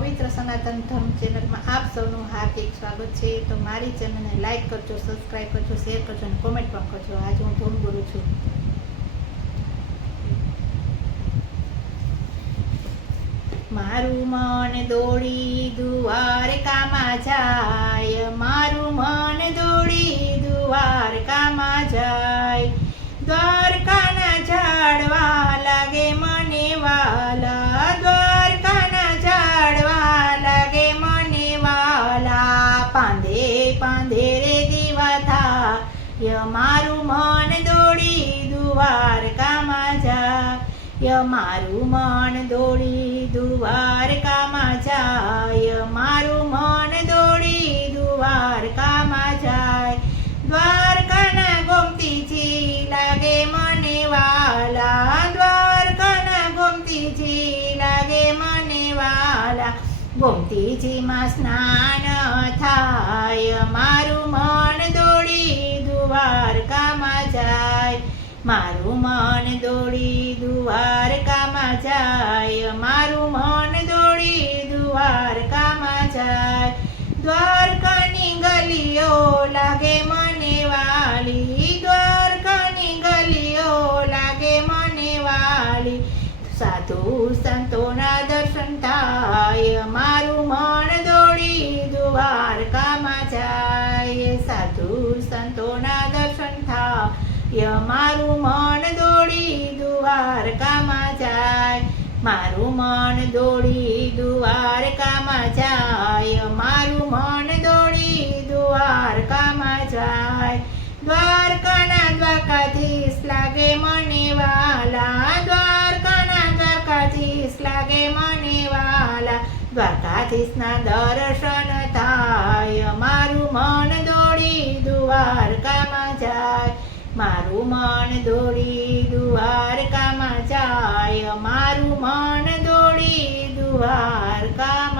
પવિત્ર સનાતન ધર્મ ચેનલમાં આપ સૌનું હાર્દિક સ્વાગત છે। તો મારી ચેનલને લાઈક કરજો, સબસ્ક્રાઈબ કરજો, શેર કરજો અને કોમેન્ટ પણ કરજો। આજે હું ધૂન બોલું છું। મારું મન દોડી દ્વારકામાં જાય, મારું મન દોડી દ્વારકામાં જાય। દ્વારકાના ઝાડવા લાગે મને વાલા, દ્વારકાના ઝાડવા લાગે મને વાલા। પાંદે પાંદે રે દીવા થાય, મારું મન દોડી દ્વારકામાં જાય। મારું મન દોડી દ્વારકામાં જાય, મારું મન દોડી દ્વારકામાં જાય। દ્વારકાના ગોમતીજી લાગે મને વાલા, દ્વારકાના ગોમતીજી લાગે મને વાલા। ગોમતીજીમાં સ્નાન થાય, મારું મન દોડી દ્વારકામાં જાય। મારું મન દોડી દ્વારકામાં જાય, મારું મન દોડી દ્વારકામાં જાય। દ્વારકાની ગલીઓ લાગે મને વાલી, દ્વારકાની ગલીઓ લાગે મને વાલી। સાધુ સંતોના દર્શન થાય, મારું મન દોડી દ્વારકામાં જાય। સાધુ સંતોના દર્શન થાય, મારું મન દોડી દ્વારકામાં જાય। મારું મન દોડી દ્વારકામાં જાય, મારું મન દોડી દ્વારકામાં જાય। દ્વારકાના દ્વારકાધીશ લાગે મને વાલા, દ્વારકાના દ્વારકાધીશ લાગે મને વાલા। દ્વારકાધીશના દર્શન થાય, મારું મન દોડી દ્વારકામાં જાય। મારું મન દોડી દ્વારકામાં જાય, મારું મન દોડી દ્વારકામાં